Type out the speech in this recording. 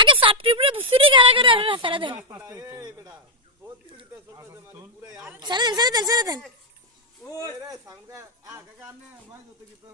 আগে সাবটিপরে বুসুরি গাড়া করে আর সারা দেন ছেড়ে দেন ওই রে সামনে কাকা আমনে মাই যত কি তো